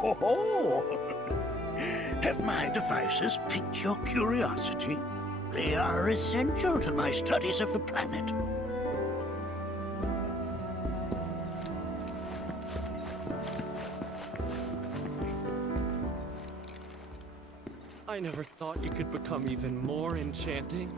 ho, ho. Have my devices piqued your curiosity? They are essential to my studies of the planet. I never thought you could become even more enchanting.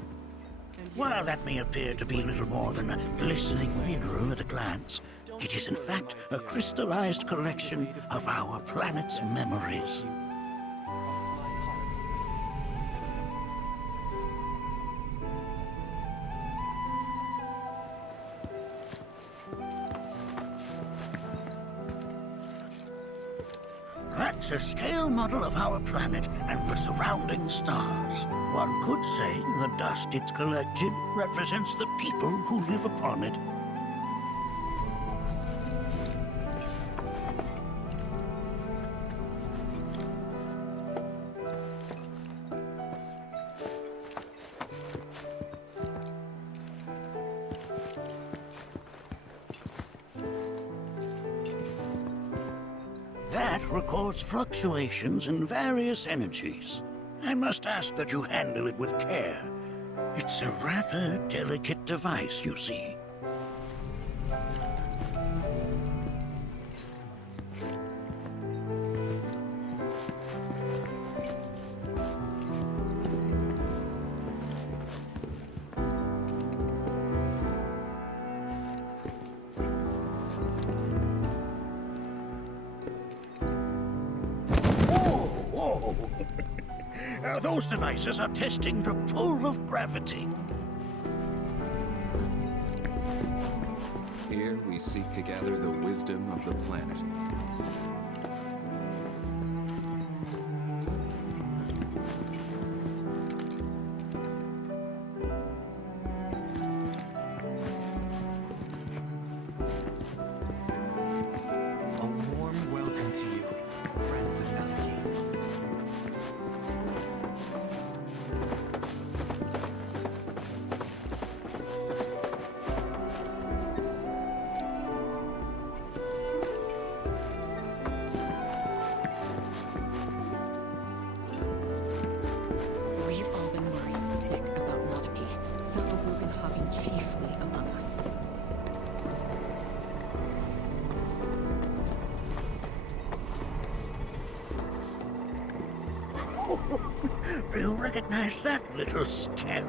While that may appear to be little more than a glistening mineral at a glance, it is in fact a crystallized collection of our planet's memories. That's a scale model of our planet and the surrounding stars. One could say the dust it's collected represents the people who live upon it. That records fluctuations in various energies. I must ask that you handle it with care. It's a rather delicate device, you see. Whoa! Those devices are testing the pull of gravity. Here we seek to gather the wisdom of the planet. A warm welcome to you, friends of Nalki. We've all been worried sick about monarchy, fellow Bugenhagen chiefly among us. You recognize that little scamp?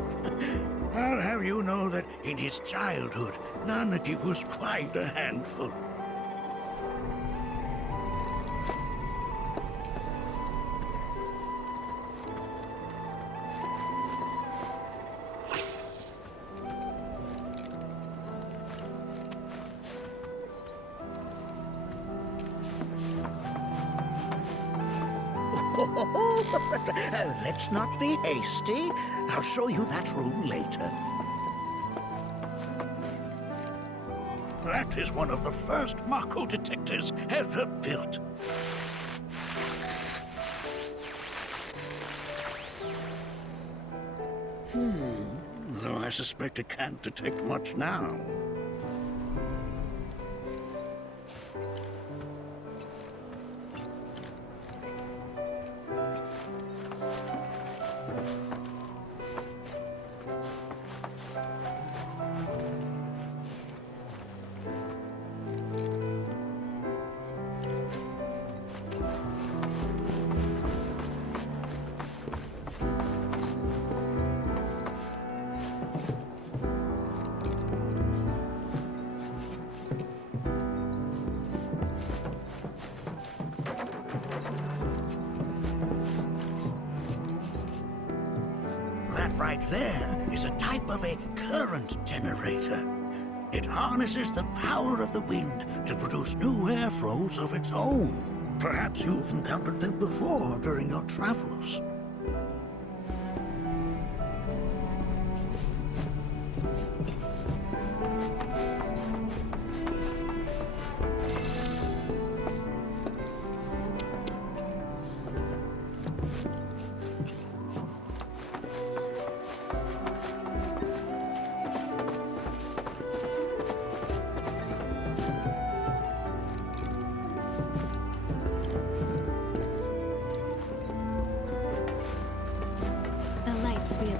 I'll have you know that in his childhood, Nanaki was quite a handful. Let's not be hasty. I'll show you that room later. That is one of the first Mako detectors ever built. Though I suspect it can't detect much now. That right there is a type of a current generator. It harnesses the power of the wind to produce new airflows of its own. Perhaps you've encountered them before during your travels.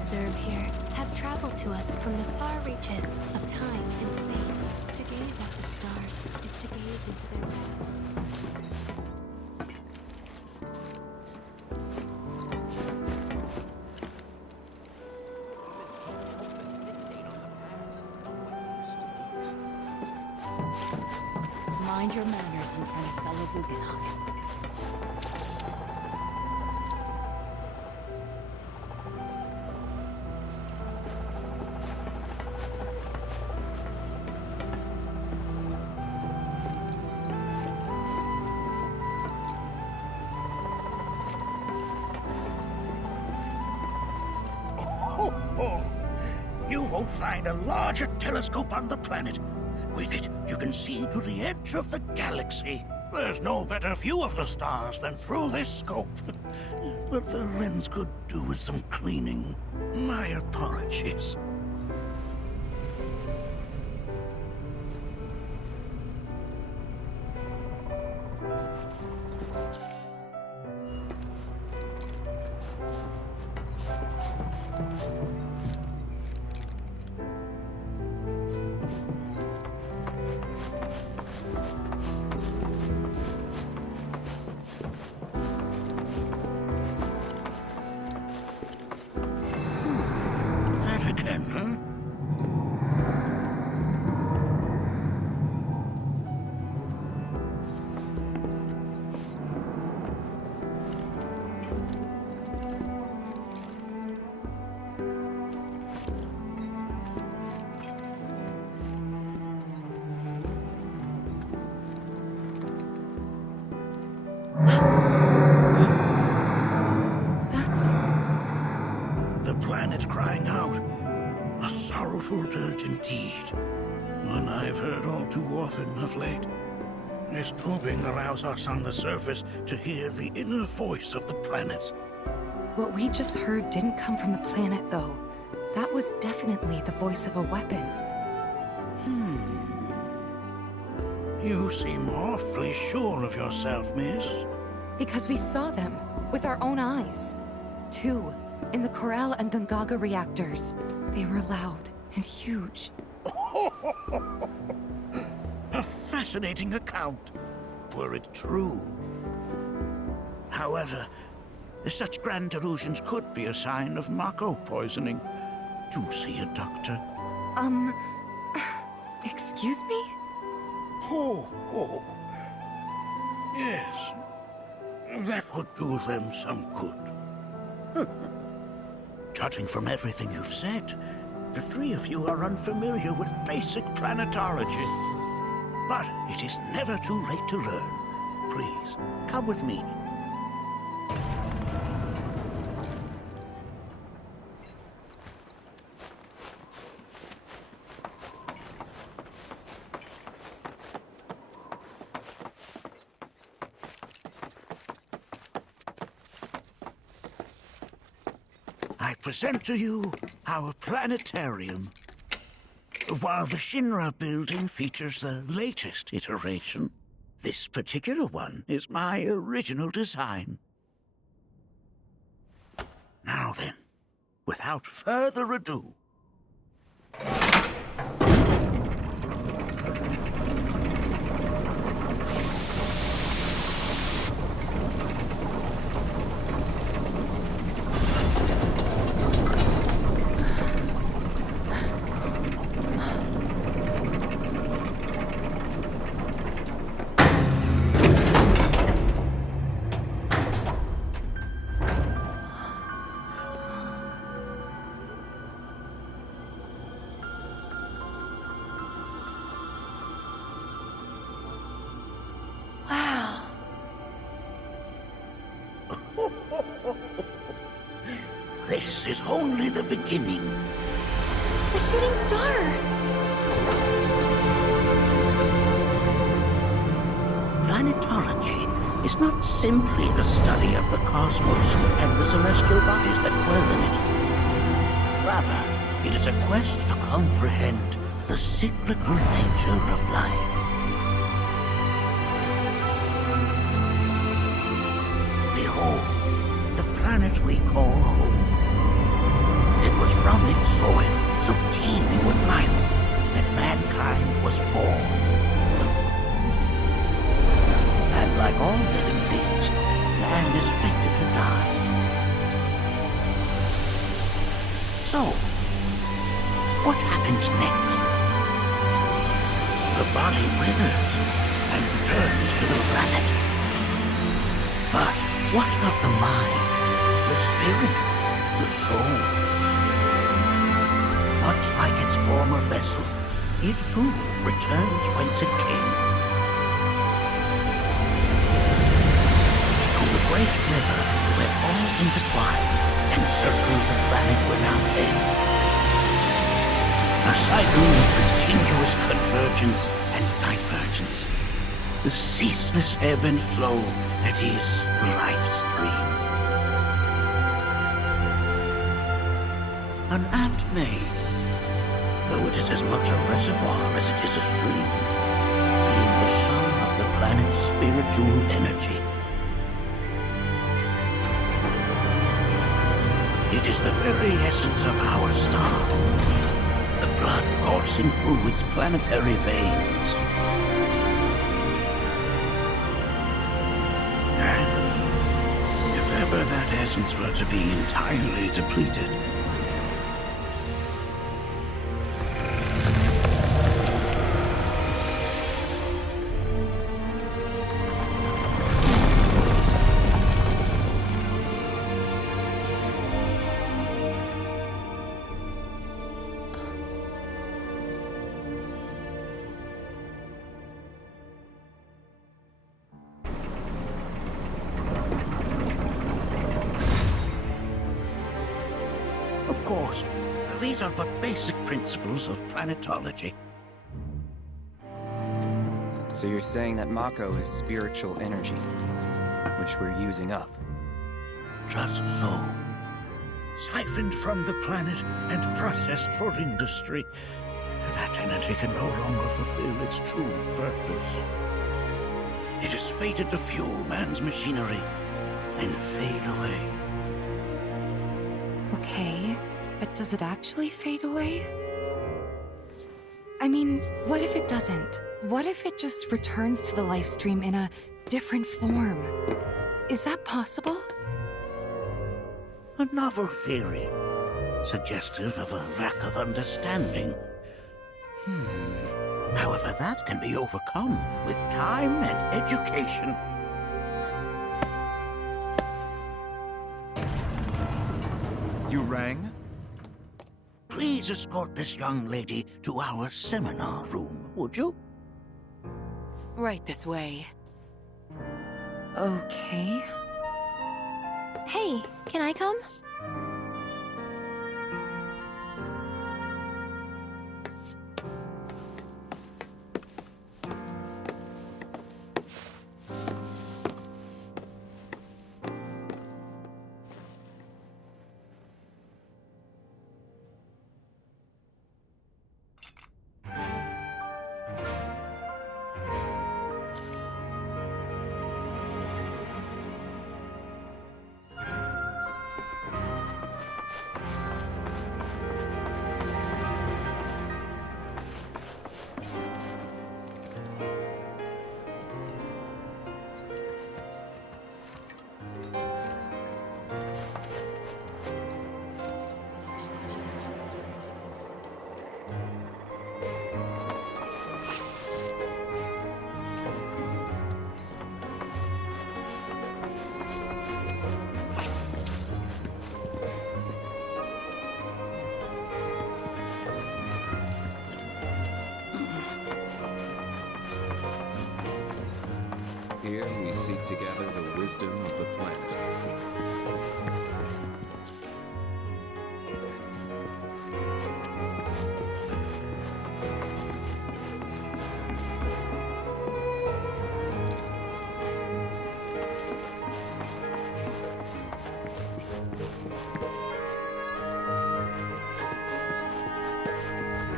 observe here have traveled to us from the far reaches of time and space. To gaze at the stars is to gaze into their past. Mind your manners in front of fellow Bugenhagen. You won't find a larger telescope on the planet. With it, you can see to the edge of the galaxy. There's no better view of the stars than through this scope. But the lens could do with some cleaning. My apologies. That again, huh? That's... The planet crying out. A sorrowful dirge indeed. One I've heard all too often of late. This tubing allows us on the surface to hear the inner voice of the planet. What we just heard didn't come from the planet, though. That was definitely the voice of a weapon. You seem awfully sure of yourself, miss. Because we saw them with our own eyes. Two, in the Corel and Gungaga reactors. They were loud and huge. A fascinating account, were it true. However, such grand delusions could be a sign of Mako poisoning. Do see a doctor. Excuse me? Oh. Yes. That would do them some good. Judging from everything you've said, the three of you are unfamiliar with basic planetology. But it is never too late to learn. Please, come with me. I present to you our planetarium. While the Shinra building features the latest iteration, this particular one is my original design. Now then, without further ado, Wow. this is only the beginning. A shooting star! Planetology is not simply the study of the cosmos and the celestial bodies that dwell in it. Rather, it is a quest to comprehend the cyclical nature of life. Behold, the planet we call home. It from its soil, so teeming with life, that mankind was born. And like all living things, man is fated to die. So, what happens next? The body withers and returns to the planet. But what of the mind, the spirit, the soul? Much like its former vessel, it too returns whence it came. To the great river where all intertwine and circle the planet without end. A cycle of continuous convergence and divergence. The ceaseless ebb and flow that is the life stream. An ant may, though it is as much a reservoir as it is a stream, being the sum of the planet's spiritual energy. It is the very essence of our star, the blood coursing through its planetary veins. And if ever that essence were to be entirely depleted, of course, these are but basic principles of planetology. So you're saying that Mako is spiritual energy, which we're using up? Just so. Siphoned from the planet and processed for industry, that energy can no longer fulfill its true purpose. It is fated to fuel man's machinery, then fade away. Okay, but does it actually fade away? I mean, what if it doesn't? What if it just returns to the life stream in a different form? Is that possible? A novel theory, suggestive of a lack of understanding. However, that can be overcome with time and education. You rang? Please escort this young lady to our seminar room, would you? Right this way. Okay. Hey, can I come? Here we seek together the wisdom of the planet.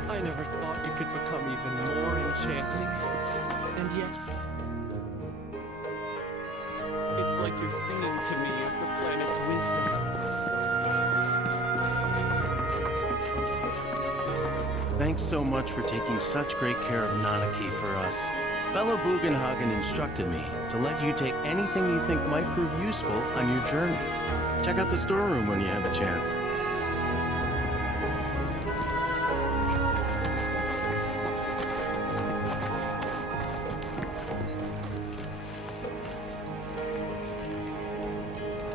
I never thought you could become even more enchanting. And yet, it's like you're singing to me of the planet's wisdom. Thanks so much for taking such great care of Nanaki for us. Fellow Bugenhagen instructed me to let you take anything you think might prove useful on your journey. Check out the storeroom when you have a chance.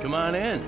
Come on in.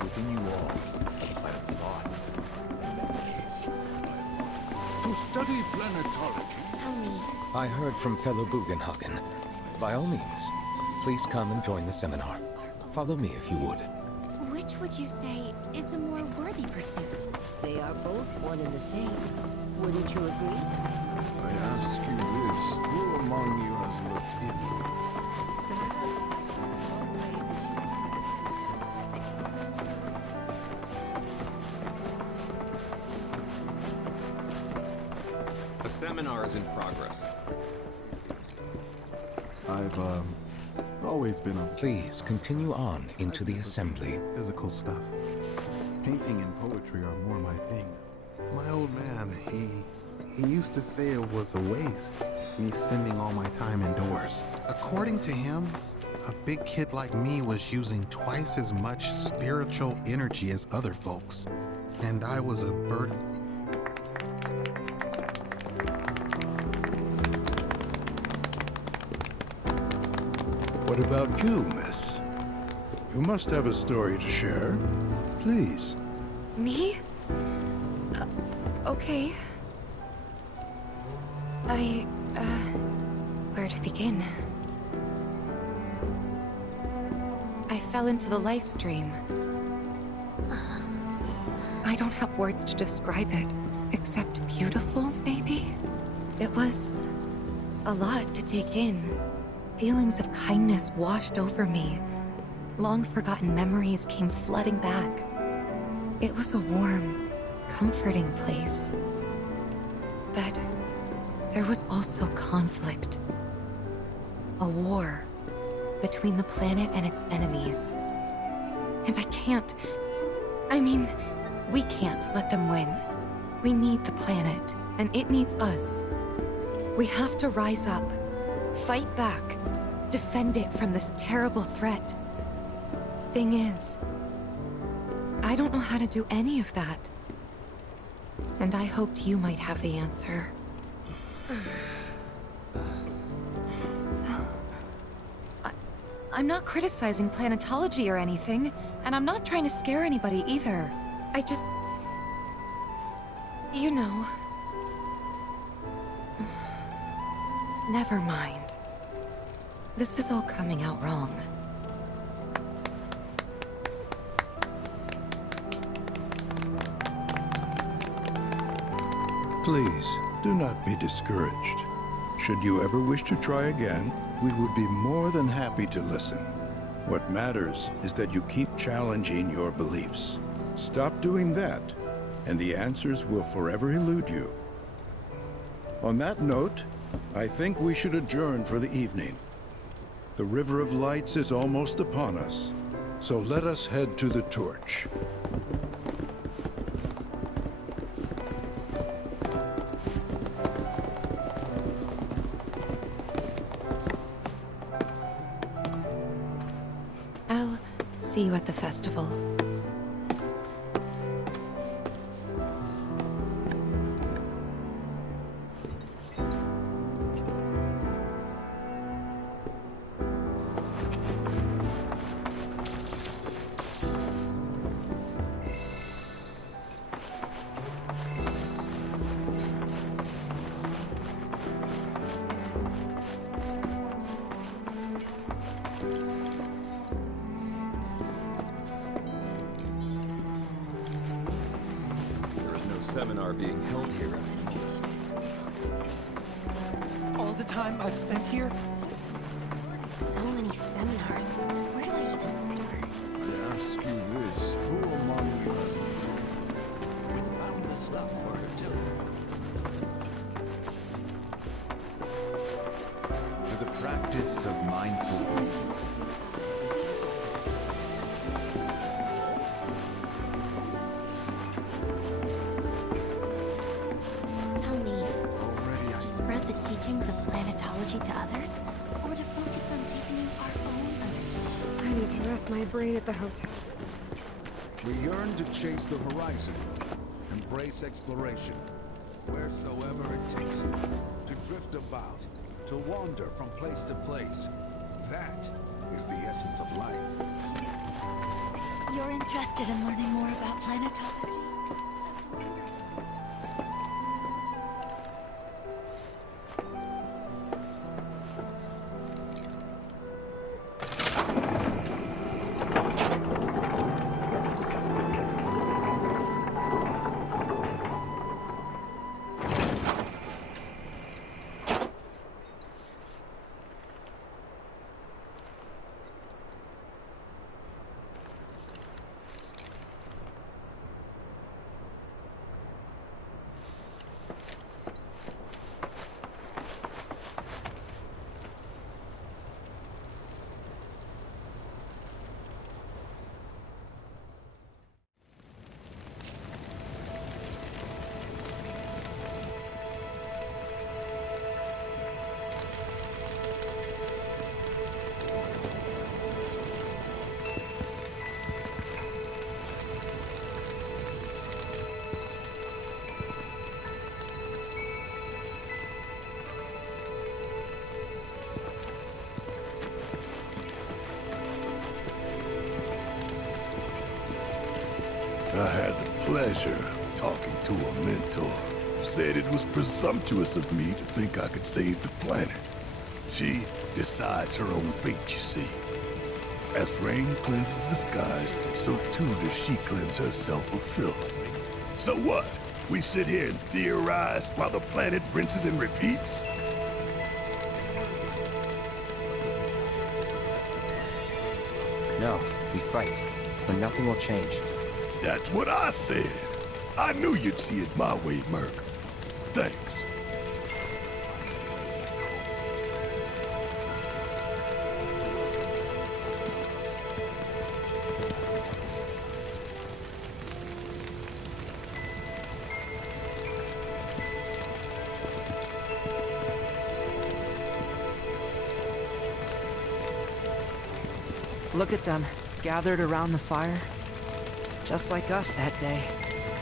Within you all, the planet's thoughts. To study planetology. Tell me, I heard from fellow Bugenhagen. By all means, please come and join the seminar. Follow me if you would. which would you say is a more worthy pursuit? They are both one and the same. Wouldn't you agree? I ask you this, who among you has looked in? A seminar is in progress. I've always been a Please continue on into the assembly. physical stuff. Painting and poetry are more my thing. My old man, he used to say it was a waste, me spending all my time indoors. According to him, a big kid like me was using twice as much spiritual energy as other folks. and I was a burden. What about you, miss? You must have a story to share. Please. Me? Okay. Where to begin? I fell into the life stream. I don't have words to describe it, except beautiful, maybe? It was a lot to take in. Feelings of kindness washed over me. Long-forgotten memories came flooding back. It was a warm, comforting place. But there was also conflict. A war between the planet and its enemies. And we can't let them win. We need the planet, and it needs us. We have to rise up, fight back, defend it from this terrible threat. Thing is, I don't know how to do any of that. And I hoped you might have the answer. I'm not criticizing planetology or anything, and I'm not trying to scare anybody either. I just... You know... Never mind. This is all coming out wrong. Please, do not be discouraged. Should you ever wish to try again, we would be more than happy to listen. What matters is that you keep challenging your beliefs. Stop doing that, and the answers will forever elude you. On that note, I think we should adjourn for the evening. The River of Lights is almost upon us, so let us head to the torch. I'll see you at the festival. Seminar being held here. All the time I've spent here? So many seminars. Where do I even start? I ask you this, who among us With boundless love for her children. To the practice of mindful breathing. Teachings of planetology to others, or to focus on taking our own understanding? I need to rest my brain at the hotel. We yearn to chase the horizon, embrace exploration, wheresoever it takes you, to drift about, to wander from place to place. That is the essence of life. You're interested in learning more about planetology? I had the pleasure of talking to a mentor. Said it was presumptuous of me to think I could save the planet. She decides her own fate, you see. As rain cleanses the skies, so too does she cleanse herself of filth. So what? We sit here and theorize while the planet rinses and repeats? No, we fight, or nothing will change. That's what I said. I knew you'd see it my way, Merc. Thanks. Look at them, gathered around the fire. Just like us that day.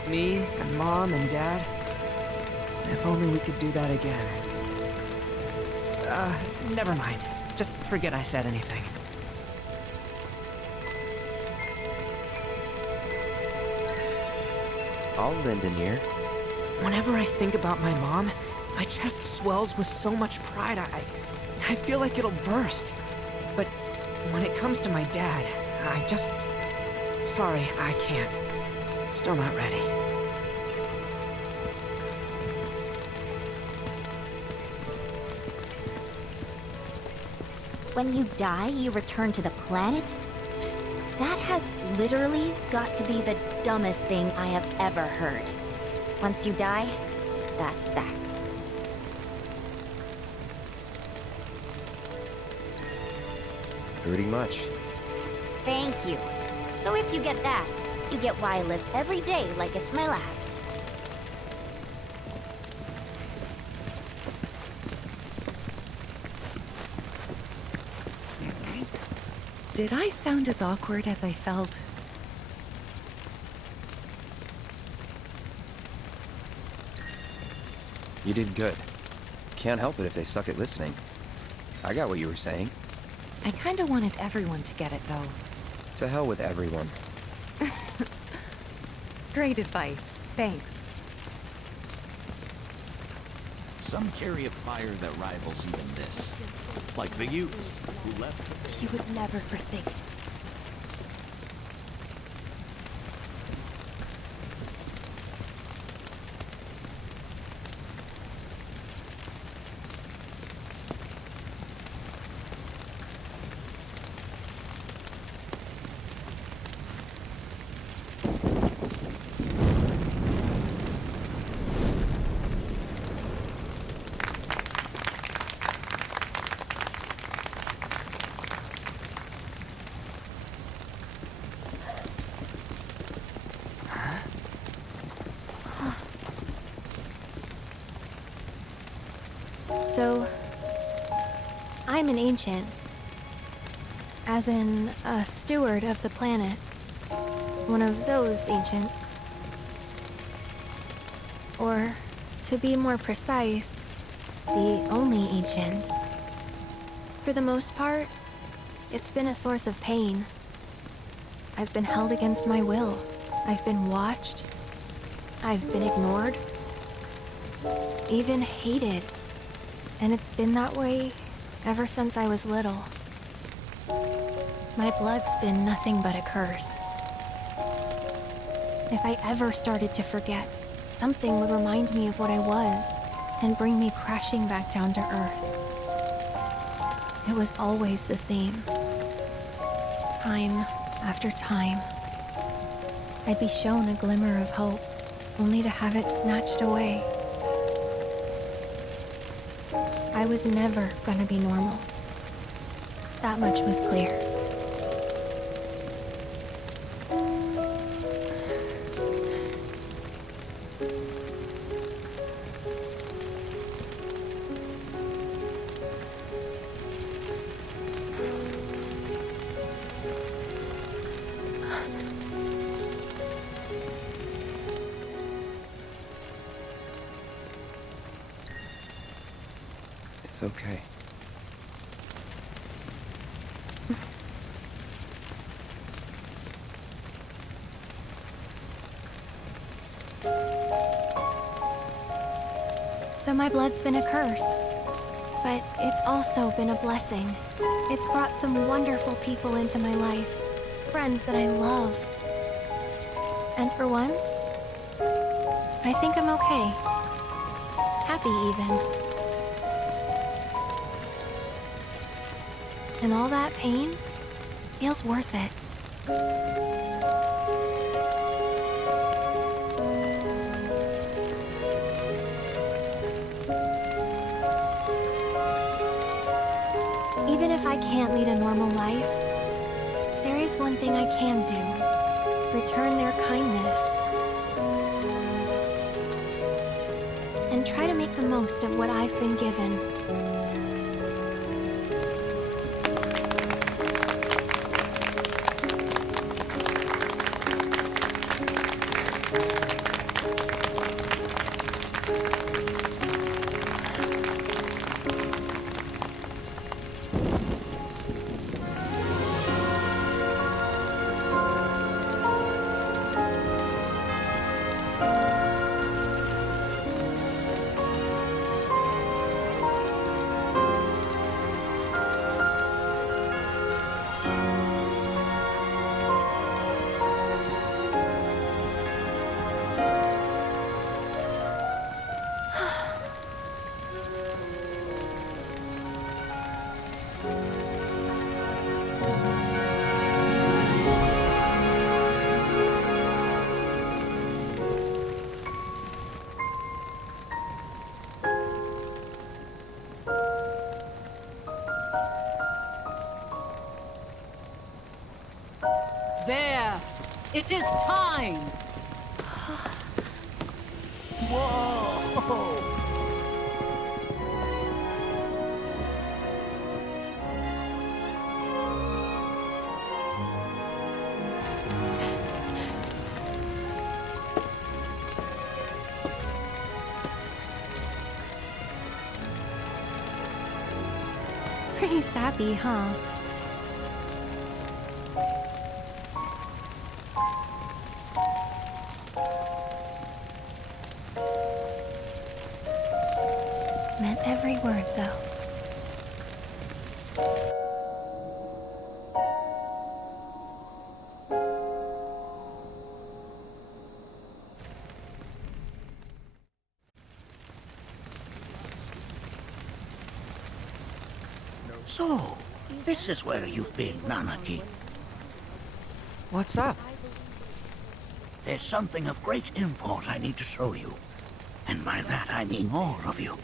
Me, and Mom, and Dad. If only we could do that again. Never mind. Just forget I said anything. I'll lend an ear. Whenever I think about my mom, my chest swells with so much pride, I feel like it'll burst. But when it comes to my dad, I just... Sorry, I can't. Still not ready. When you die, you return to the planet? That has literally got to be the dumbest thing I have ever heard. Once you die, that's that. Pretty much. Thank you. So if you get that, you get why I live every day like it's my last. Did I sound as awkward as I felt? You did good. Can't help it if they suck at listening. I got what you were saying. I kinda wanted everyone to get it, though. To hell with everyone. Great advice. Thanks. Some carry a fire that rivals even this. Like the youths who left us. She would never forsake me. So, I'm an ancient. As in, a steward of the planet. One of those ancients. Or, to be more precise, the only ancient. For the most part, it's been a source of pain. I've been held against my will. I've been watched. I've been ignored. Even hated. And it's been that way ever since I was little. My blood's been nothing but a curse. If I ever started to forget, something would remind me of what I was and bring me crashing back down to Earth. It was always the same. Time after time. I'd be shown a glimmer of hope, only to have it snatched away. I was never gonna be normal. That much was clear. It's okay. So my blood's been a curse. But it's also been a blessing. It's brought some wonderful people into my life. Friends that I love. And for once, I think I'm okay. Happy even. And all that pain feels worth it. Even if I can't lead a normal life, there is one thing I can do. Return their kindness. And try to make the most of what I've been given. There! It is time! Whoa! Pretty sappy, huh? Meant every word, though. So, this is where you've been, Nanaki. What's up? There's something of great import I need to show you. And by that I mean all of you.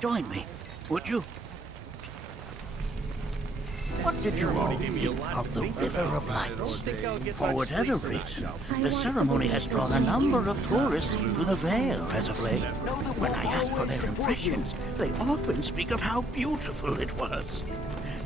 Join me, would you? What did you all think of the River of Lights? For whatever reason, the ceremony has drawn a number of tourists to the Vale as of late. When I ask for their impressions, they often speak of how beautiful it was.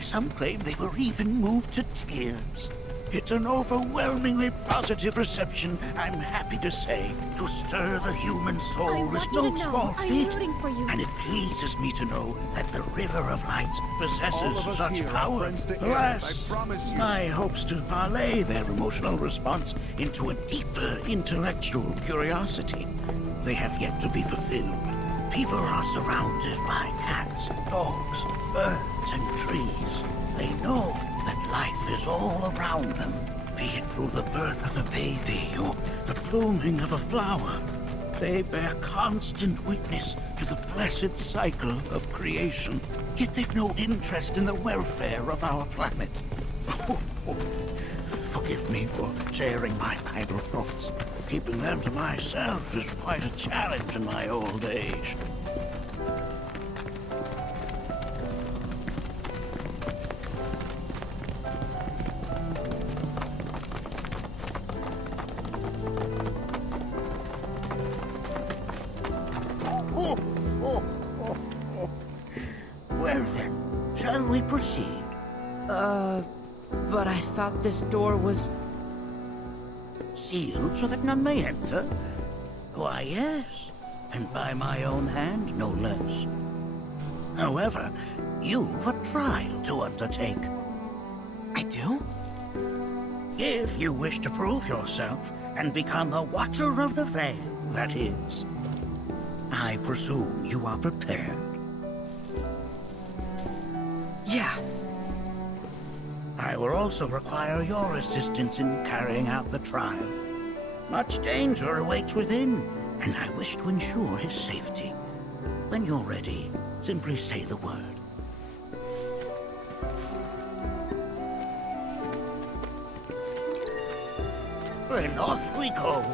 Some claim they were even moved to tears. It's an overwhelmingly positive reception, I'm happy to say. To stir the human soul is no small feat, and it pleases me to know that the River of Lights possesses such power. Alas, my hopes to parlay their emotional response into a deeper intellectual curiosity, they have yet to be fulfilled. People are surrounded by cats, dogs, birds, and trees. They know that life is all around them, be it through the birth of a baby or the blooming of a flower. They bear constant witness to the blessed cycle of creation, yet they've no interest in the welfare of our planet. Forgive me for sharing my idle thoughts. Keeping them to myself is quite a challenge in my old age. Well then, shall we proceed? But I thought this door was... Sealed so that none may enter? Why, yes. And by my own hand, no less. However, you've a trial to undertake. I do? If you wish to prove yourself and become a Watcher of the Vale, that is. I presume you are prepared. Yeah. I will also require your assistance in carrying out the trial. Much danger awaits within, and I wish to ensure his safety. When you're ready, simply say the word. Then off we go.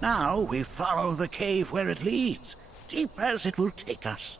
Now we follow the cave where it leads, deep as it will take us.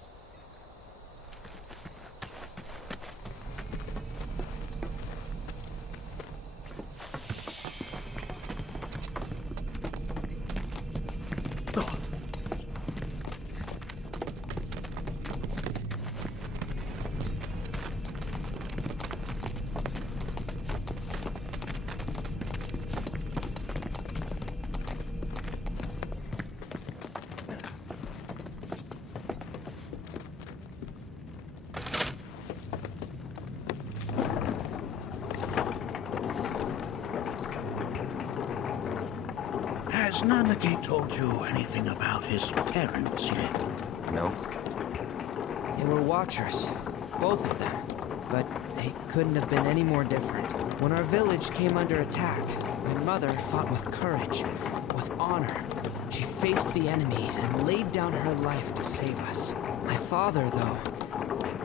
Has Nanaki told you anything about his parents yet? No. They were watchers, both of them. But they couldn't have been any more different. When our village came under attack, my mother fought with courage, with honor. She faced the enemy and laid down her life to save us. My father, though,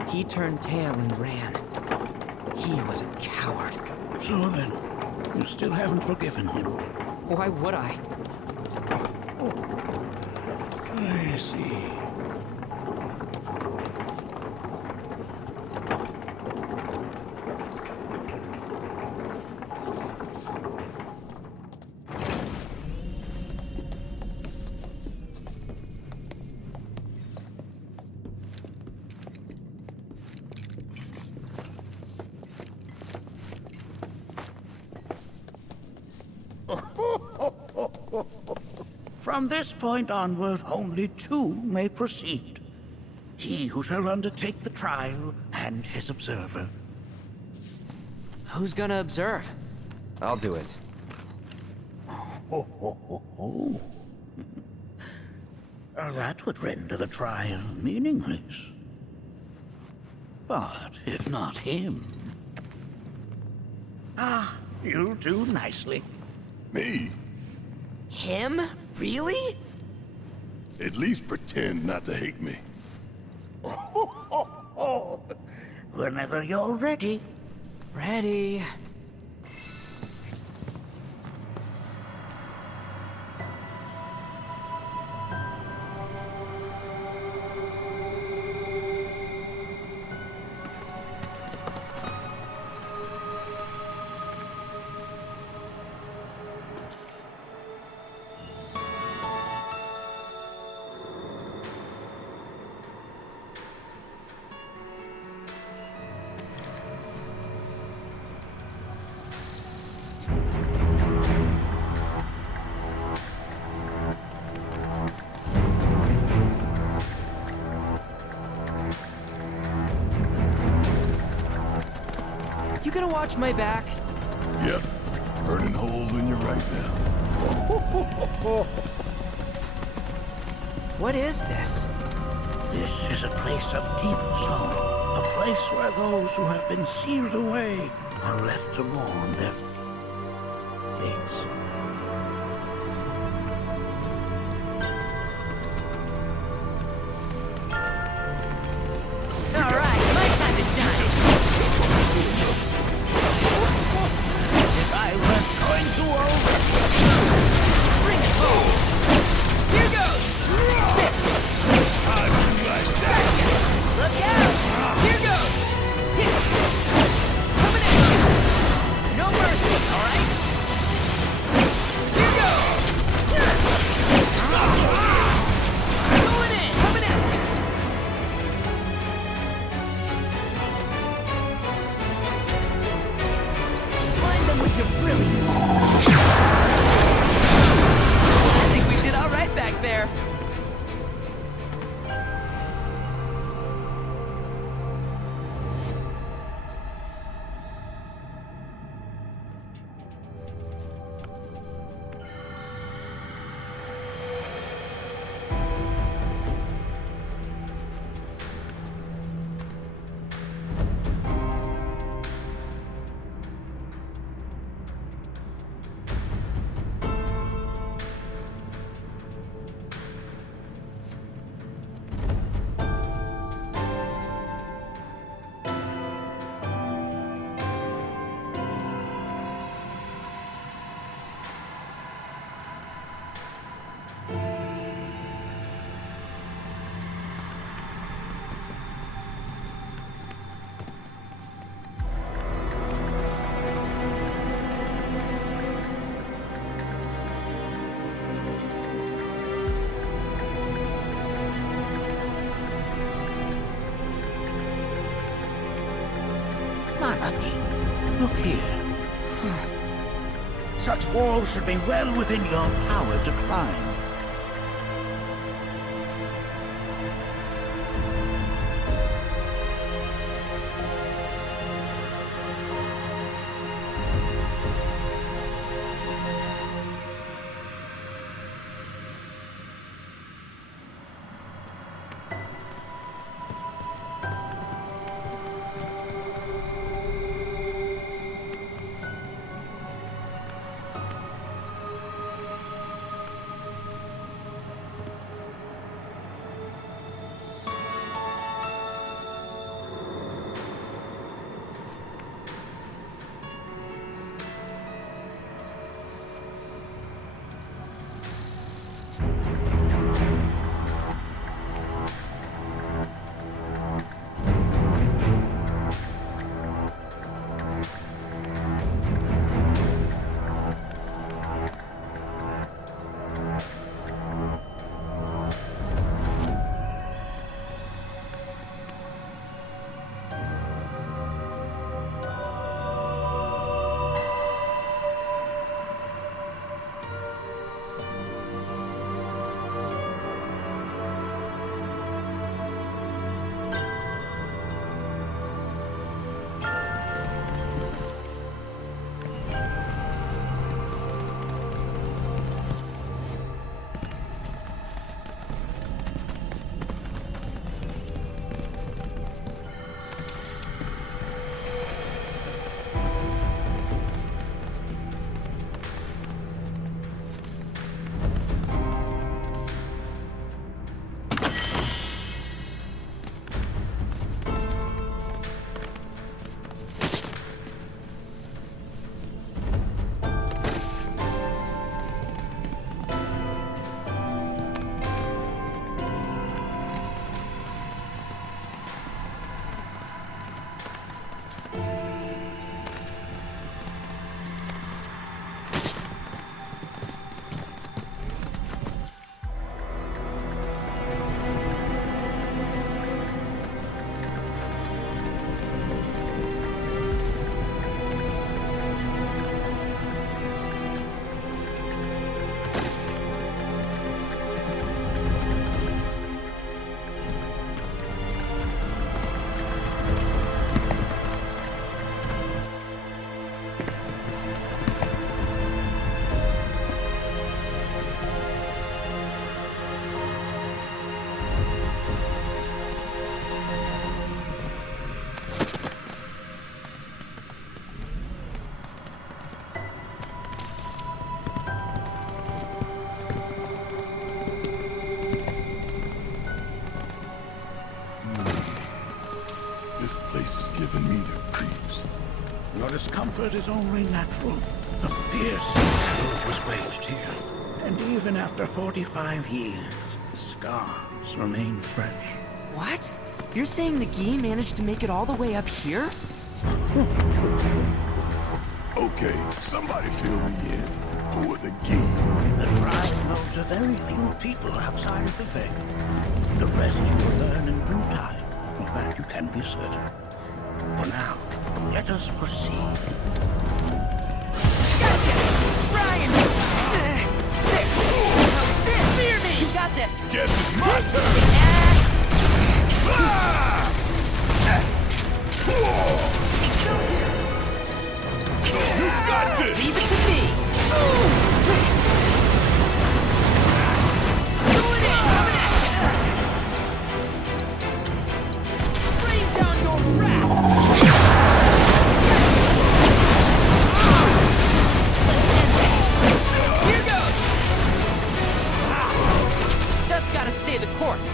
he turned tail and ran. He was a coward. So then, you still haven't forgiven him? Why would I? I see. From this point onward, only two may proceed. He who shall undertake the trial, and his observer. Who's gonna observe? I'll do it. That would render the trial meaningless. But if not him... Ah, you'll do nicely. Me? Him? Really? At least pretend not to hate me. Whenever you're ready. Ready. You gonna watch my back? Yep. Burning holes in you right now. What is this? This is a place of deep sorrow. A place where those who have been sealed away are left to mourn their fates. I think we did all right back Look here. Such walls should be well within your power to climb. Your discomfort is only natural. A fierce battle was waged here. And even after 45 years, the scars remain fresh. What? You're saying the Gi managed to make it all the way up here? Okay, somebody fill me in. Who are the Gi? The tribe knows a very few people outside of the Veil. The rest you will learn in due time. Of that you can be certain. For now, let us proceed. Gotcha! Ryan! There! Fear me! You got this! Guess it's my turn! You got this! Leave it to me! Going in! Coming at you! Rain down your wrath! Let's end this! Here goes! Just gotta stay the course.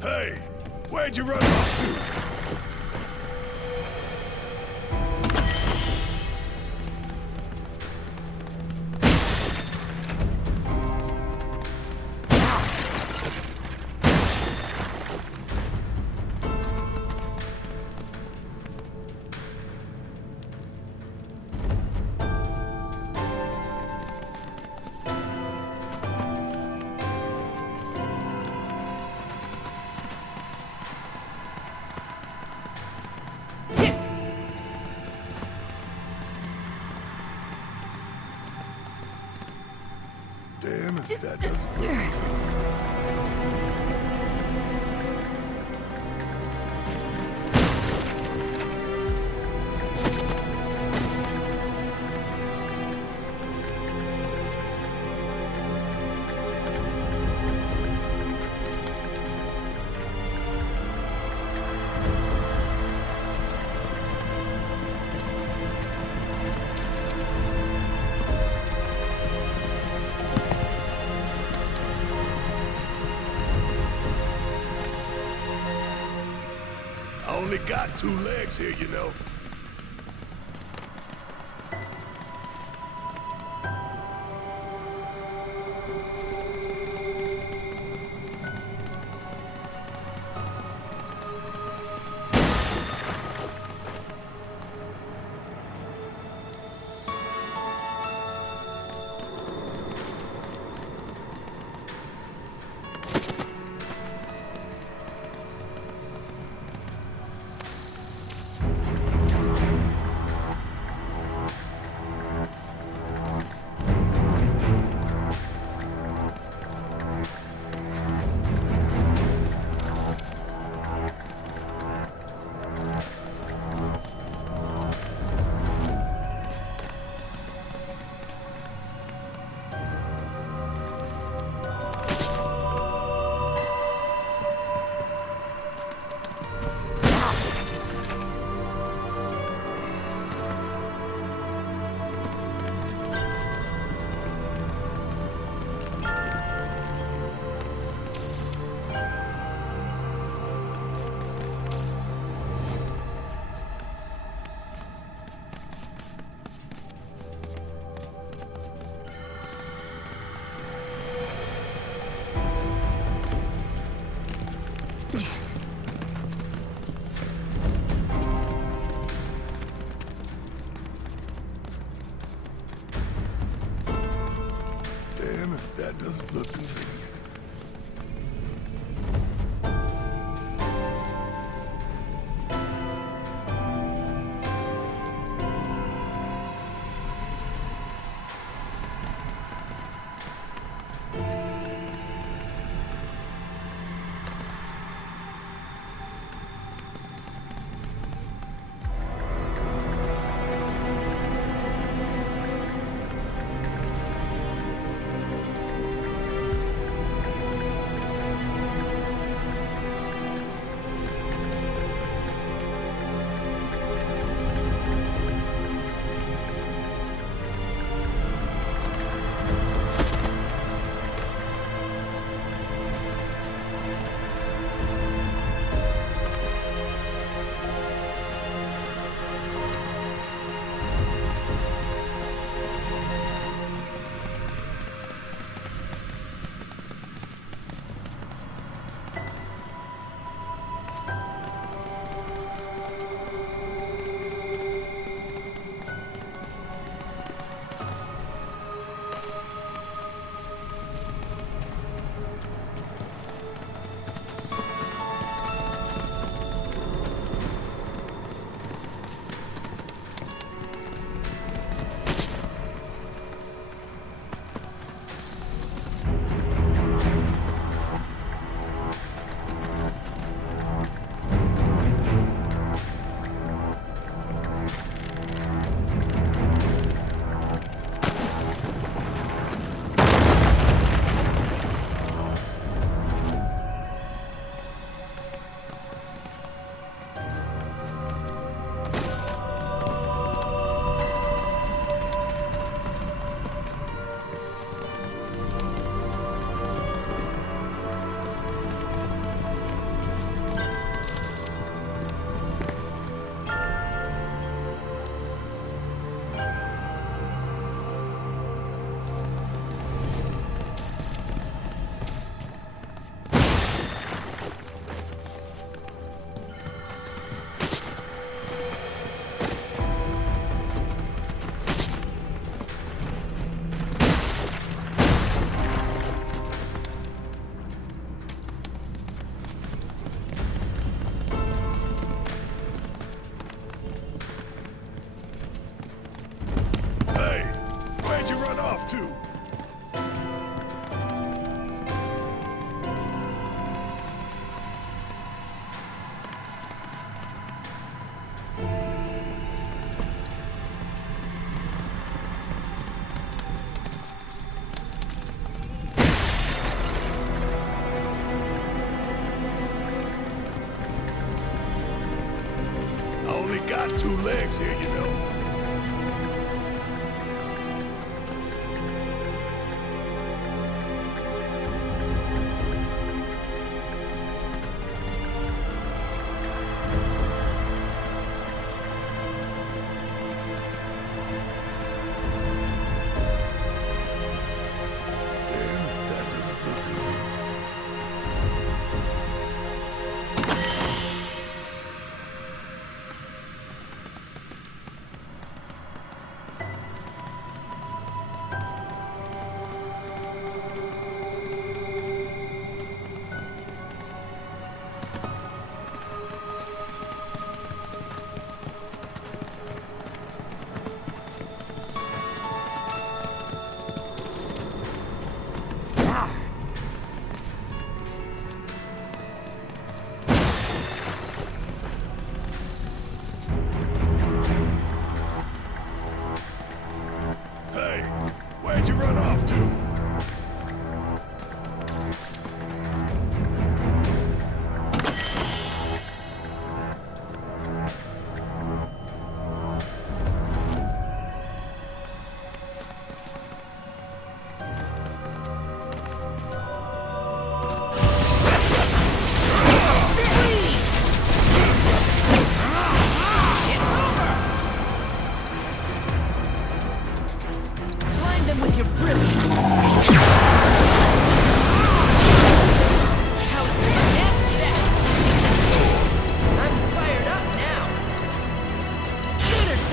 Hey, where'd you run off to? Damn if that doesn't look I only got 2 legs here, you know. Damn if that doesn't look convenient.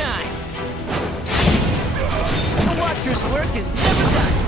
shine! The Watcher's work is never done!